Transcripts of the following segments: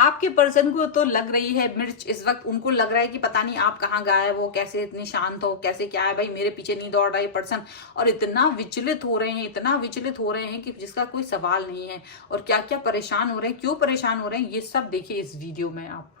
आपके पर्सन को तो लग रही है मिर्च इस वक्त, उनको लग रहा है कि पता नहीं आप कहाँ गायब हो, कैसे इतनी शांत हो, कैसे क्या है भाई, मेरे पीछे नहीं दौड़ रहा है पर्सन। और इतना विचलित हो रहे हैं, इतना विचलित हो रहे हैं कि जिसका कोई सवाल नहीं है। और क्या क्या परेशान हो रहे हैं, क्यों परेशान हो रहे हैं, ये सब देखिए इस वीडियो में आप।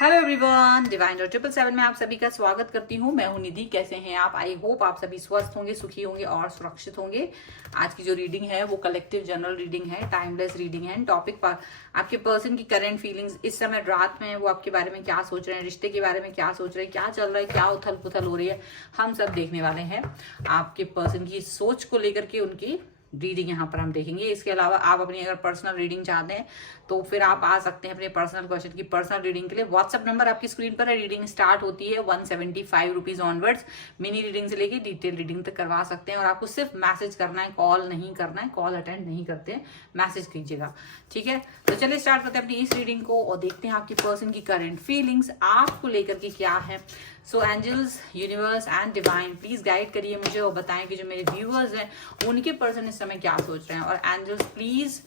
हेलो एवरीवन, डिवाइन 777 में आप सभी का स्वागत करती हूँ। मैं हूँ निधि। कैसे हैं आप? आई होप आप सभी स्वस्थ होंगे, सुखी होंगे और सुरक्षित होंगे। आज की जो रीडिंग है वो कलेक्टिव जनरल रीडिंग है, टाइमलेस रीडिंग है। टॉपिक पर आपके पर्सन की करंट फीलिंग्स इस समय रात में वो आपके बारे में क्या सोच रहे हैं, रिश्ते के बारे में क्या सोच रहे हैं, क्या चल रहा है, क्या उथल पुथल हो रही है, हम सब देखने वाले हैं। आपके पर्सन की सोच को लेकर के उनकी रीडिंग यहाँ पर हम देखेंगे। इसके अलावा आप अपनी अगर पर्सनल रीडिंग चाहते हैं तो फिर आप आ सकते हैं अपने पर्सनल क्वेश्चन की पर्सनल रीडिंग के लिए। व्हाट्सअप नंबर आपकी स्क्रीन पर है। रीडिंग स्टार्ट होती है 175 रुपीज ऑनवर्ड्स। मिनी रीडिंग से लेके डिटेल रीडिंग तक करवा सकते हैं और आपको सिर्फ मैसेज करना है, कॉल नहीं करना है। कॉल अटेंड नहीं करते हैं, मैसेज कीजिएगा, ठीक है। तो चलिए स्टार्ट करते हैं अपनी इस रीडिंग को और देखते हैं आपकी पर्सन की करंट फीलिंग्स आपको लेकर के क्या है। So angels, universe and divine please guide करिए मुझे और बताएं कि जो मेरे व्यूअर्स हैं उनके पर्सन इस समय क्या सोच रहे हैं। और एंजल्स प्लीज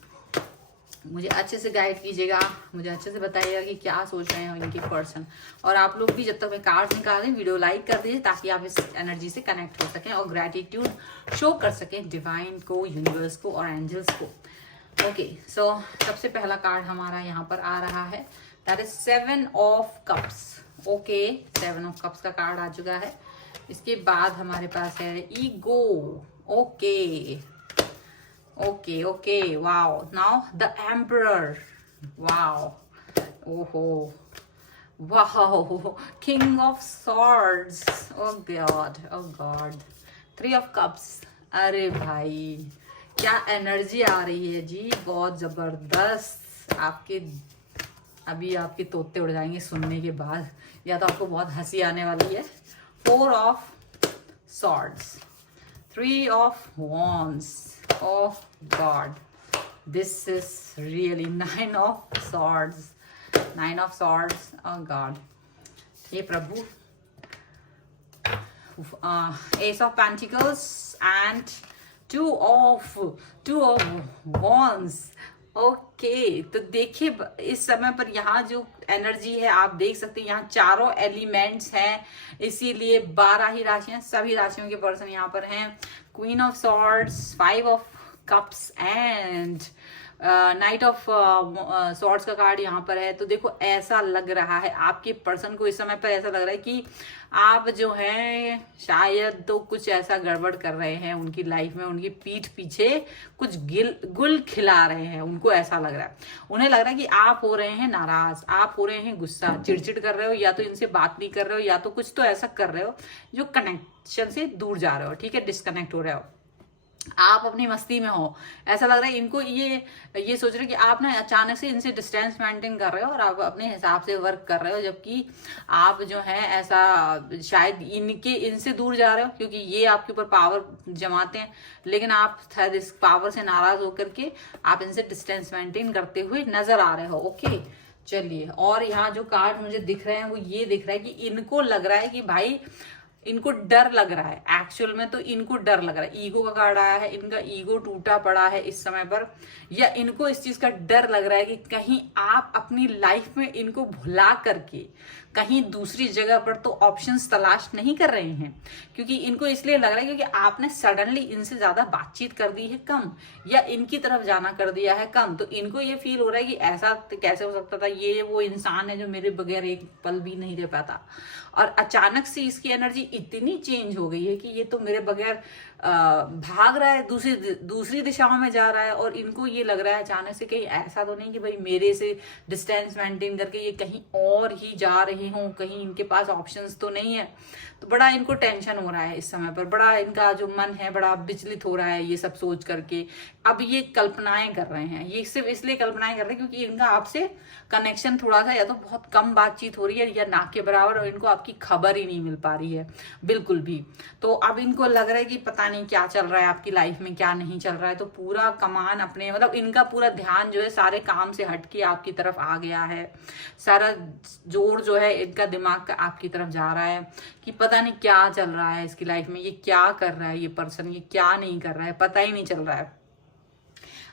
मुझे अच्छे से गाइड कीजिएगा, मुझे अच्छे से बताइएगा कि क्या सोच रहे हैं इनके पर्सन। और आप लोग भी जब तक मैं कार्ड निकालें वीडियो लाइक कर दीजिए ताकि आप इस एनर्जी से कनेक्ट हो सकें और ग्रेटिट्यूड शो कर सकें डिवाइन को, यूनिवर्स को और एंजल्स को। ओके, सो सबसे पहला कार्ड हमारा यहाँ पर आ रहा है, that is 7 of cups. Okay, 7 of cups का कार्ड आ चुका है। इसके बाद हमारे पास है ego. Okay okay okay, wow. Now the emperor, wow, ओहो, wow, king of swords, oh god, oh god, 3 of cups. अरे भाई क्या एनर्जी आ रही है जी, बहुत जबरदस्त। आपके अभी आपके तोते उड़ जाएंगे सुनने के बाद, या तो आपको बहुत हंसी आने वाली है। 4 of swords, 3 of wands, oh god, this is really 9 of swords, 9 of swords, oh god, हे प्रभु। Ace of Pentacles and 2 of wands। Okay, तो देखिए इस समय पर यहाँ जो एनर्जी है आप देख सकते हैं, यहाँ चारों एलिमेंट्स हैं, इसीलिए 12 ही राशियां, सभी राशियों के पर्सन यहाँ पर हैं। Queen of swords, 5 of cups and night of swords का कार्ड यहाँ पर है। तो देखो ऐसा लग रहा है आपके पर्सन को इस समय पर, ऐसा लग रहा है कि आप जो हैं शायद तो कुछ ऐसा गड़बड़ कर रहे हैं उनकी लाइफ में, उनकी पीठ पीछे कुछ गुल खिला रहे हैं, उनको ऐसा लग रहा है। उन्हें लग रहा है कि आप हो रहे हैं नाराज, आप हो रहे हैं गुस्सा, चिड़चिड़ कर रहे हो, या तो इनसे बात नहीं कर रहे हो, या तो कुछ तो ऐसा कर रहे हो जो कनेक्शन से दूर जा रहे हो, ठीक है, डिस्कनेक्ट हो रहे हो, आप अपनी मस्ती में हो। ऐसा लग रहा है इनको ये सोच रहे हैं कि आप ना अचानक से इनसे डिस्टेंस मेंटेन कर रहे हो और आप अपने हिसाब से वर्क कर रहे हो, जबकि आप जो है ऐसा शायद इनसे दूर जा रहे हो क्योंकि ये आपके ऊपर पावर जमाते हैं, लेकिन आप शायद इस पावर से नाराज होकर के आप इनसे डिस्टेंस मेंटेन करते हुए नजर आ रहे हो। ओके, चलिए। और यहाँ जो कार्ड मुझे दिख रहे हैं वो ये दिख रहा है कि इनको लग रहा है कि भाई इनको डर लग रहा है, एक्चुअल में तो इनको डर लग रहा है। ईगो का कार्ड आया है, इनका ईगो टूटा पड़ा है इस समय पर, या इनको इस चीज का डर लग रहा है कि कहीं आप अपनी लाइफ में इनको भुला करके कहीं दूसरी जगह पर तो ऑप्शंस तलाश नहीं कर रहे हैं, क्योंकि इनको इसलिए लग रहा है क्योंकि आपने सडनली इनसे ज्यादा बातचीत कर दी है कम, या इनकी तरफ जाना कर दिया है कम। तो इनको ये फील हो रहा है कि ऐसा कैसे हो सकता था, ये वो इंसान है जो मेरे बगैर एक पल भी नहीं रह पाता, और अचानक से इसकी एनर्जी इतनी चेंज हो गई है कि ये तो मेरे बगैर भाग रहा है, दूसरी दिशाओं में जा रहा है। और इनको ये लग रहा है अचानक से कहीं ऐसा तो नहीं कि भाई मेरे से डिस्टेंस मेंटेन करके ये कहीं और ही जा रहे हों, कहीं इनके पास ऑप्शंस तो नहीं है। तो बड़ा इनको टेंशन हो रहा है इस समय पर, बड़ा इनका जो मन है बड़ा विचलित हो रहा है ये सब सोच करके। अब ये कल्पनाएं कर रहे हैं, ये सिर्फ इसलिए कल्पनाएं कर रहे हैं क्योंकि इनका आपसे कनेक्शन थोड़ा सा, या तो बहुत कम बातचीत हो रही है या ना के बराबर, और इनको आपकी खबर ही नहीं मिल पा रही है बिल्कुल भी। तो अब इनको लग रहा है कि पता नहीं क्या चल रहा है आपकी लाइफ में, क्या नहीं चल रहा है। तो पूरा कमान अपने, मतलब इनका पूरा ध्यान जो है सारे काम से हटके आपकी तरफ आ गया है, सारा जोर जो है इनका दिमाग का आपकी तरफ जा रहा है कि पता नहीं क्या चल रहा है इसकी लाइफ में, ये क्या कर रहा है ये पर्सन, ये क्या नहीं कर रहा है, पता ही नहीं चल रहा है।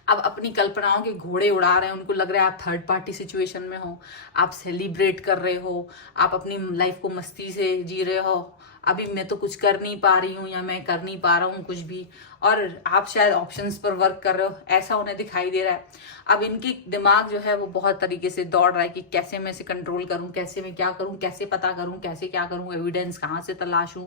अब अपनी कल्पनाओं के घोड़े उड़ा रहे हैं, उनको लग रहा है आप थर्ड पार्टी सिचुएशन में हो, आप सेलिब्रेट कर रहे हो, आप अपनी लाइफ को मस्ती से जी रहे हो, अभी मैं तो कुछ कर नहीं पा रही हूँ या मैं कर नहीं पा रहा हूँ कुछ भी, और आप शायद ऑप्शंस पर वर्क कर रहे हो, ऐसा उन्हें दिखाई दे रहा है। अब इनकी दिमाग जो है वो बहुत तरीके से दौड़ रहा है कि कैसे मैं इसे कंट्रोल करूँ, कैसे मैं क्या करूँ, कैसे पता करूँ, कैसे क्या करूँ, एविडेंस कहाँ से तलाशूं,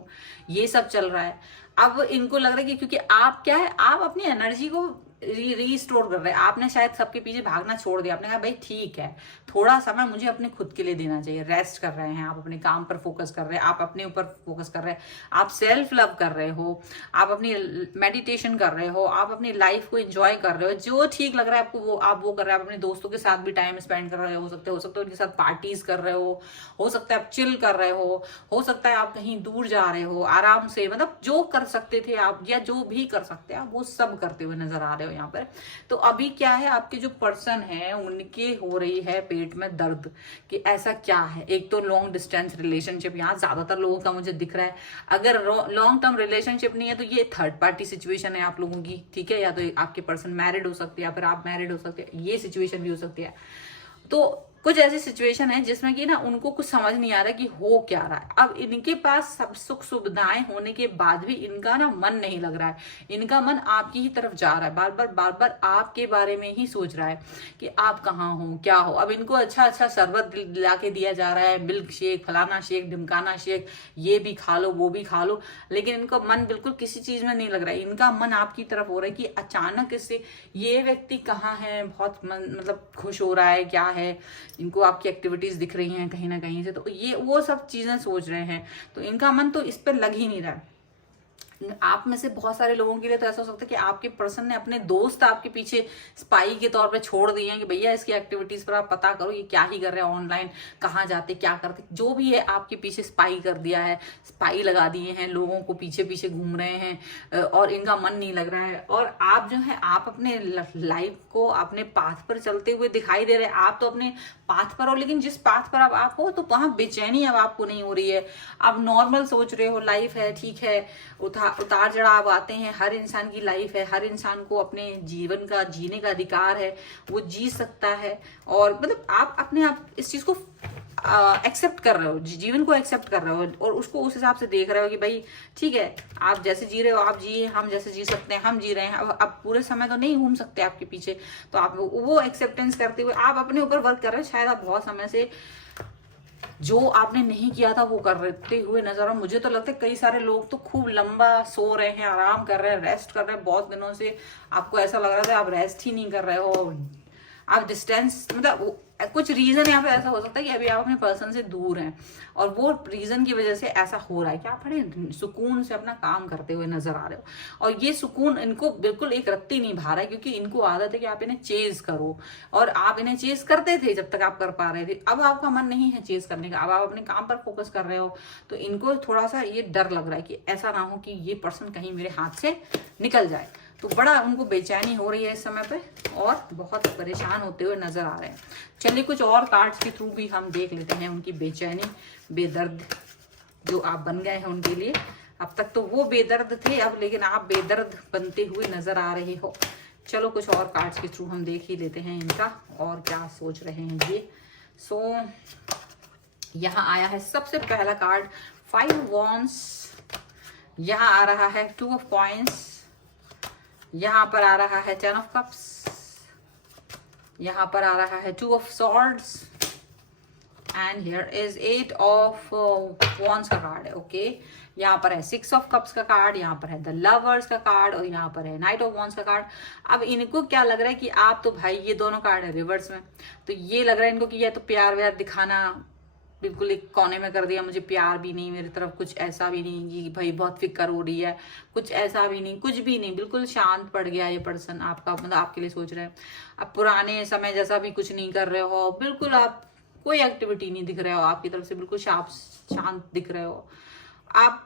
ये सब चल रहा है। अब इनको लग रहा है कि क्योंकि आप क्या है, आप अपनी एनर्जी को रीस्टोर कर रहे हैं। आपने शायद सबके पीछे भागना छोड़ दिया, आपने कहा भाई ठीक है, थोड़ा समय मुझे अपने खुद के लिए देना चाहिए। रेस्ट कर रहे हैं आप, अपने काम पर फोकस कर रहे हैं, आप अपने ऊपर फोकस कर रहे हैं, आप सेल्फ लव कर रहे हो, आप अपनी मेडिटेशन कर रहे हो, आप अपनी लाइफ को एंजॉय कर रहे हो, जो ठीक लग रहा है आपको वो आप वो कर रहे हो। आप अपने दोस्तों के साथ भी टाइम स्पेंड कर रहे हो सकते हो उनके साथ पार्टीज कर रहे हो सकता है आप चिल कर रहे हो सकता है आप कहीं दूर जा रहे हो आराम से, मतलब जो कर सकते थे आप या जो भी कर सकते हैं आप वो सब करते हुए नजर आ रहे हो यहाँ पर। तो अभी क्या है, आपके जो पर्सन है उनके हो रही है पेट में दर्द कि ऐसा क्या है। एक तो लॉन्ग डिस्टेंस रिलेशनशिप यहाँ ज्यादातर लोगों का मुझे दिख रहा है। अगर लॉन्ग टर्म रिलेशनशिप नहीं है तो ये थर्ड पार्टी सिचुएशन है आप लोगों की, ठीक है। या तो आपके पर्सन मैरिड हो सकते हैं या फिर आप मैरिड हो सकते हैं, ये सिचुएशन भी हो सकती है। तो कुछ ऐसी सिचुएशन है जिसमें कि ना उनको कुछ समझ नहीं आ रहा कि हो क्या रहा है। अब इनके पास सब सुख सुविधाएं होने के बाद भी इनका ना मन नहीं लग रहा है, इनका मन आपकी ही तरफ जा रहा है, बार बार आपके बारे में ही सोच रहा है कि आप कहाँ हो क्या हो। अब इनको अच्छा अच्छा शरबत ला के दिया जा रहा है, मिल्क शेक, फलाना शेक, ढिमकाना शेक, ये भी खा लो वो भी खा लो, लेकिन इनका मन बिल्कुल किसी चीज में नहीं लग रहा है। इनका मन आपकी तरफ हो रहा है कि अचानक इससे ये व्यक्ति कहाँ है, बहुत मतलब खुश हो रहा है, क्या है, इनको आपकी एक्टिविटीज दिख रही हैं कहीं ना कहीं से, तो ये वो सब चीजें सोच रहे हैं। तो इनका मन तो इस पर लग ही नहीं रहा है। आप में से बहुत सारे लोगों के लिए तो ऐसा हो सकता है कि आपके पर्सन ने अपने दोस्त आपके पीछे स्पाई के तौर पे छोड़ दिए हैं कि भैया इसकी एक्टिविटीज पर आप पता करो, ये क्या ही कर रहे हैं ऑनलाइन, कहाँ जाते क्या करते, जो भी है आपके पीछे स्पाई कर दिया है, स्पाई लगा दिए हैं, लोगों को पीछे पीछे घूम रहे हैं और इनका मन नहीं लग रहा है। और आप जो है आप अपने लाइफ को अपने पाथ पर चलते हुए दिखाई दे रहे हैं, आप तो अपने पाथ पर हो, लेकिन जिस पाथ पर आप हो तो वहां बेचैनी अब आपको नहीं हो रही है। आप नॉर्मल सोच रहे हो, लाइफ है ठीक है, उतार चढ़ाव आते हैं, हर इंसान की लाइफ है, हर इंसान को अपने जीवन का जीने का अधिकार है, वो जी सकता है। और मतलब आप अपने आप इस चीज को एक्सेप्ट कर रहे हो, जीवन को एक्सेप्ट कर रहे हो और उसको उस हिसाब से देख रहे हो कि भाई ठीक है, आप जैसे जी रहे हो आप जिए, हम जैसे जी सकते हैं हम जी रहे हैं। अब पूरे समय तो नहीं घूम सकते आपके पीछे, तो आप वो एक्सेप्टेंस करते हुए आप अपने ऊपर वर्क कर रहे हो। शायद आप बहुत समय से जो आपने नहीं किया था वो करते हुए नजर आ। मुझे तो लगता है कई सारे लोग तो खूब लंबा सो रहे हैं, आराम कर रहे हैं, रेस्ट कर रहे हैं। बहुत दिनों से आपको ऐसा लग रहा था आप रेस्ट ही नहीं कर रहे हो, आप डिस्टेंस, मतलब कुछ रीजन यहाँ पे ऐसा हो सकता है कि अभी आप अपने पर्सन से दूर हैं और वो रीजन की वजह से ऐसा हो रहा है कि आप बड़े सुकून से अपना काम करते हुए नजर आ रहे हो। और ये सुकून इनको बिल्कुल एक रत्ती नहीं भा रहा है, क्योंकि इनको आदत है कि आप इन्हें चेज करो और आप इन्हें चेज करते थे जब तक आप कर पा रहे थे। अब आपका मन नहीं है चेज करने का, अब आप अपने काम पर फोकस कर रहे हो, तो इनको थोड़ा सा ये डर लग रहा है कि ऐसा ना हो कि ये पर्सन कहीं मेरे हाथ से निकल जाए। तो बड़ा उनको बेचैनी हो रही है इस समय पे और बहुत परेशान होते हुए नजर आ रहे हैं। चलिए कुछ और कार्ड्स के थ्रू भी हम देख लेते हैं उनकी बेचैनी, बेदर्द जो आप बन गए हैं उनके लिए। अब तक तो वो बेदर्द थे, अब लेकिन आप बेदर्द बनते हुए नजर आ रहे हो। चलो कुछ और कार्ड्स के थ्रू हम देख ही लेते हैं इनका और क्या सोच रहे हैं ये। सो यहाँ आया है सबसे पहला कार्ड 5 वॉन्ड्स, यहाँ आ रहा है 2 ऑफ कॉइंस, यहाँ पर आ रहा है 10 ऑफ कप्स, यहाँ पर आ रहा है 2 of swords and here is 8 of wands का कार्ड है। ओके, यहाँ पर है 6 ऑफ कप्स का कार्ड, यहाँ पर है द लवर्स का कार्ड और यहाँ पर है नाइट ऑफ वॉन्ड्स का कार्ड। अब इनको क्या लग रहा है कि आप तो भाई ये दोनों कार्ड है रिवर्स में, तो ये लग रहा है इनको कि ये तो प्यार व्यार दिखाना बिल्कुल एक कोने में कर दिया, मुझे प्यार भी नहीं मेरी तरफ, कुछ ऐसा भी नहीं कि भाई बहुत फिक्र हो रही है, कुछ ऐसा भी नहीं, कुछ भी नहीं, बिल्कुल शांत पड़ गया ये पर्सन आपका, मतलब आपके लिए सोच रहे हैं। अब पुराने समय जैसा भी कुछ नहीं कर रहे हो, बिल्कुल आप कोई एक्टिविटी नहीं दिख रहे हो आपकी तरफ से, बिल्कुल शांत दिख रहे हो आप।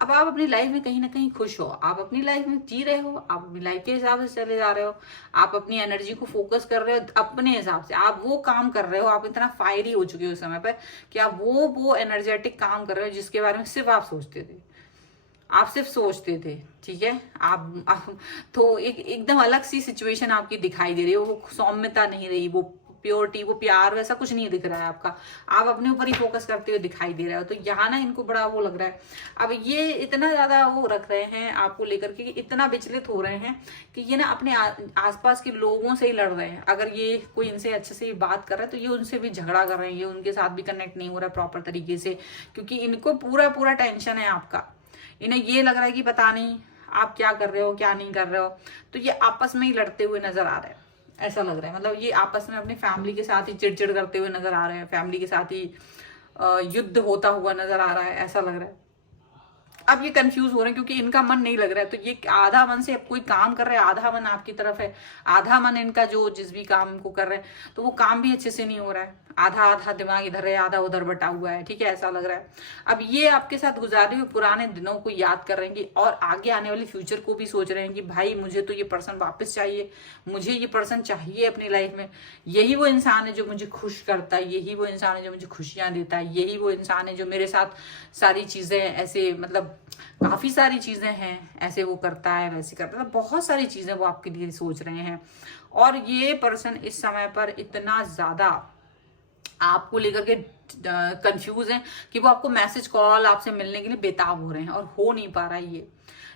अब आप अपनी लाइफ में कहीं ना कहीं खुश हो, आप अपनी लाइफ में जी रहे हो, आप अपनी लाइफ के हिसाब से चले जा रहे हो, आप अपनी एनर्जी को फोकस कर रहे हो अपने हिसाब से, आप वो काम कर रहे हो, आप इतना फायरी हो चुके हो उस समय पर कि आप वो एनर्जेटिक काम कर रहे हो जिसके बारे में सिर्फ आप सोचते थे। आप सिर्फ सोचते थे, ठीक है। आप तो एकदम अलग सी सिचुएशन आपकी दिखाई दे रही है, वो सौम्यता नहीं रही, वो प्योरिटी, वो प्यार, वैसा कुछ नहीं दिख रहा है आपका। आप अपने ऊपर ही फोकस करते हुए दिखाई दे रहे हो। तो यहाँ ना इनको बड़ा वो लग रहा है। अब ये इतना ज्यादा वो रख रहे हैं आपको लेकर के, इतना विचलित हो रहे हैं कि ये ना अपने आसपास के लोगों से ही लड़ रहे हैं। अगर ये कोई इनसे अच्छे से बात कर रहा है तो ये उनसे भी झगड़ा कर रहे हैं, ये उनके साथ भी कनेक्ट नहीं हो रहा है प्रॉपर तरीके से, क्योंकि इनको पूरा पूरा टेंशन है आपका। इन्हें ये लग रहा है कि पता नहीं आप क्या कर रहे हो, क्या नहीं कर रहे हो। तो ये आपस में ही लड़ते हुए नजर आ रहे हैं, ऐसा लग रहा है। मतलब ये आपस में अपनी फैमिली के साथ ही चिड़चिड़ करते हुए नजर आ रहे हैं, फैमिली के साथ ही युद्ध होता हुआ नजर आ रहा है, ऐसा लग रहा है। अब ये कंफ्यूज हो रहे हैं क्योंकि इनका मन नहीं लग रहा है। तो ये आधा मन से कोई काम कर रहे हैं, आधा मन आपकी तरफ है, आधा मन इनका जो जिस भी काम को कर रहे हैं तो वो काम भी अच्छे से नहीं हो रहा है। आधा आधा दिमाग इधर है, आधा उधर बटा हुआ है, ठीक है, ऐसा लग रहा है। अब ये आपके साथ गुजारे हुए पुराने दिनों को याद कर रहे हैं और आगे आने वाले फ्यूचर को भी सोच रहे हैं कि भाई मुझे तो ये पर्सन वापस चाहिए, मुझे ये पर्सन चाहिए अपनी लाइफ में। यही वो इंसान है जो मुझे खुश करता है, यही वो इंसान है जो मुझे खुशियां देता है, यही वो इंसान है जो मेरे साथ सारी चीजें ऐसे, मतलब काफी सारी चीजें हैं, ऐसे वो करता है, वैसे करता है, बहुत सारी चीजें वो आपके लिए सोच रहे हैं। और ये पर्सन इस समय पर इतना ज्यादा आपको लेकर के कंफ्यूज है कि वो आपको मैसेज कॉल आपसे मिलने के लिए बेताब हो रहे हैं, और हो नहीं पा रहा है।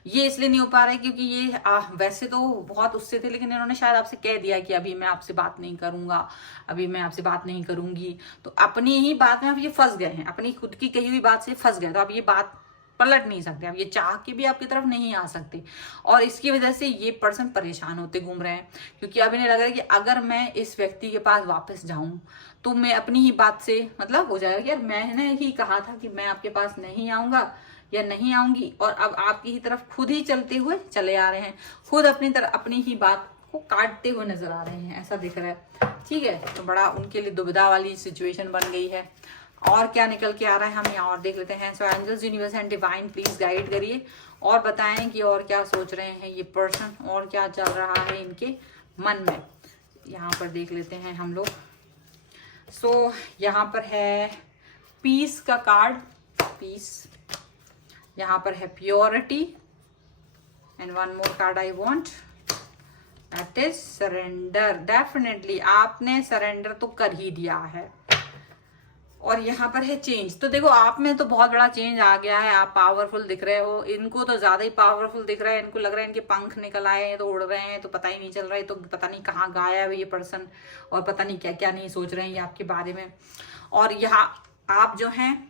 ये इसलिए नहीं हो पा रहा है क्योंकि ये वैसे तो बहुत उससे थे, लेकिन इन्होंने शायद आपसे कह दिया कि अभी मैं आपसे बात नहीं करूंगा, अभी मैं आपसे बात नहीं करूंगी। तो अपनी ही बात में अब ये फंस गए हैं, अपनी खुद की कही हुई बात से फंस गए। तो अब ये बात पलट नहीं सकते, अब ये चाह के भी आपकी तरफ नहीं आ सकते। और इसकी वजह से ये पर्सन परेशान होते घूम रहे हैं, क्योंकि अब इन्हें लग रहा है कि अगर मैं इस व्यक्ति के पास वापस जाऊं तो मैं अपनी ही बात से मतलब हो जाएगा कि यार मैंने ही कहा था कि मैं आपके पास नहीं आऊंगा या नहीं आऊंगी, और अब आपकी ही तरफ खुद ही चलते हुए चले आ रहे हैं, खुद अपनी तरफ अपनी ही बात को काटते हुए नजर आ रहे हैं, ऐसा दिख रहा है, ठीक है। तो बड़ा उनके लिए दुविधा वाली सिचुएशन बन गई है। और क्या निकल के आ रहा है हम यहाँ और देख लेते हैं। So angels, universe and divine please guide करिए और बताएं कि और क्या सोच रहे हैं ये पर्सन, और क्या चल रहा है इनके मन में। यहाँ पर देख लेते हैं हम लोग। सो यहाँ पर है पीस का कार्ड, पीस। यहाँ पर है purity, and one more card I want, that is surrender. Definitely आपने सरेंडर तो कर ही दिया है। और यहाँ पर है चेंज। तो देखो आप में तो बहुत बड़ा चेंज आ गया है, आप पावरफुल दिख रहे हो, इनको तो ज्यादा ही पावरफुल दिख रहा है। इनको लग रहा है इनके पंख निकल आए हैं, तो उड़ रहे हैं, तो पता ही नहीं चल रहा है, तो पता नहीं कहाँ गायब है ये पर्सन, और पता नहीं क्या क्या नहीं सोच रहे हैं ये आपके बारे में। और यहाँ आप जो हैं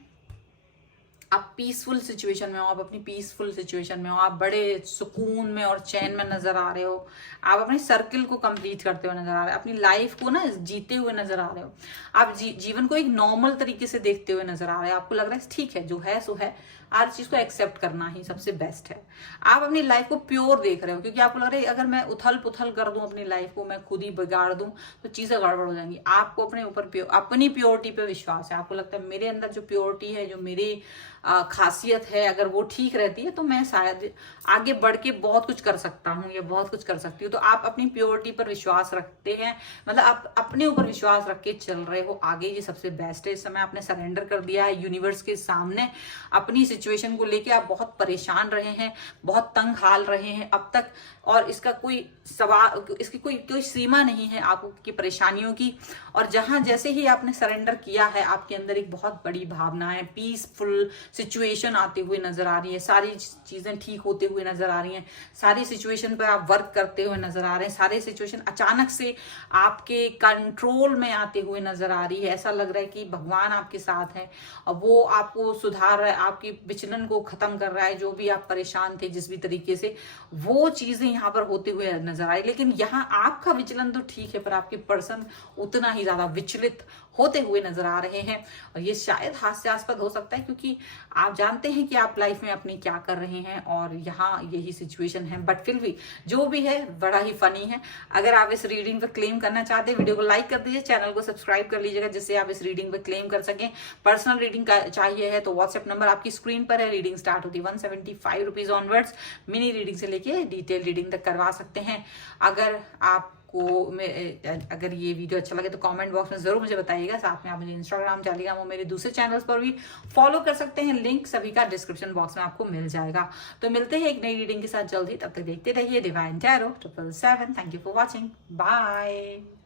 आप पीसफुल सिचुएशन में हो, आप अपनी पीसफुल सिचुएशन में हो, आप बड़े सुकून में और चैन में नजर आ रहे हो, आप अपने सर्किल को कंप्लीट करते हुए नजर आ रहे हो, अपनी लाइफ को ना जीते हुए नजर आ रहे हो, आप जीवन को एक नॉर्मल तरीके से देखते हुए नजर आ रहे हो। आपको लग रहा है ठीक है, जो है सो है, हर चीज को एक्सेप्ट करना ही सबसे बेस्ट है। आप अपनी लाइफ को प्योर देख रहे हो, क्योंकि आपको लग रहा है अगर मैं उथल पुथल कर दूं अपनी लाइफ को, मैं खुद ही बिगाड़ दूं तो चीजें गड़बड़ हो जाएंगी। आपको अपने ऊपर अपनी प्योरिटी पे विश्वास है। आपको लगता है मेरे अंदर जो प्योरिटी है, जो मेरी खासियत है, अगर वो ठीक रहती है तो मैं शायद आगे बढ़ के बहुत कुछ कर सकता हूँ या बहुत कुछ कर सकती हूँ। तो आप अपनी प्योरिटी पर विश्वास रखते हैं, मतलब आप अपने ऊपर विश्वास रख के चल रहे हो आगे, ये सबसे बेस्ट है। इस समय आपने सरेंडर कर दिया है यूनिवर्स के सामने। अपनी सिचुएशन को लेके आप बहुत परेशान रहे हैं, बहुत तंग हाल रहे हैं अब तक, और इसका कोई सवाल, इसकी कोई सीमा नहीं है आपकी परेशानियों की। और जहां जैसे ही आपने सरेंडर किया है, आपके अंदर एक बहुत बड़ी भावना है, पीसफुल सिचुएशन आते हुए नजर आ रही है, सारी चीजें ठीक होते हुए नजर आ रही हैं, सारी सिचुएशन पर आप वर्क करते हुए नजर आ रहे हैं, सारे सिचुएशन अचानक से आपके कंट्रोल में आते हुए नजर आ रही है। ऐसा लग रहा है कि भगवान आपके साथ है और वो आपको सुधार रहा है, आपकी विचलन को खत्म कर रहा है। जो भी आप परेशान थे जिस भी तरीके से, वो चीजें यहाँ पर होते हुए नजर आई। लेकिन यहाँ आपका विचलन तो ठीक है, पर आपके पर्सन उतना ही ज्यादा विचलित होते हुए नजर आ रहे हैं। और ये शायद हास्यास्पद हो सकता है, क्योंकि आप जानते हैं कि आप लाइफ में अपनी क्या कर रहे हैं और यहाँ यही सिचुएशन है। बट फिर भी जो भी है बड़ा ही फनी है। अगर आप इस रीडिंग पर क्लेम करना चाहते हैं, वीडियो को लाइक कर दीजिए, चैनल को सब्सक्राइब कर लीजिएगा, जिससे आप इस रीडिंग पर क्लेम कर सकें। पर्सनल रीडिंग चाहिए है तो व्हाट्सएप नंबर आपकी स्क्रीन पर है। रीडिंग स्टार्ट होती है 175 रुपीज ऑनवर्ड्स। मिनी रीडिंग से लेके डिटेल रीडिंग तक करवा सकते हैं। अगर आप आपको अगर ये वीडियो अच्छा लगे तो कमेंट बॉक्स में ज़रूर मुझे बताइएगा। साथ में आप मुझे इंस्टाग्राम, टेलीग्राम और मेरे दूसरे चैनल्स पर भी फॉलो कर सकते हैं। लिंक सभी का डिस्क्रिप्शन बॉक्स में आपको मिल जाएगा। तो मिलते हैं एक नई रीडिंग के साथ जल्दी। तब तक देखते रहिए divine tarot 777। Thank you for watching. Bye.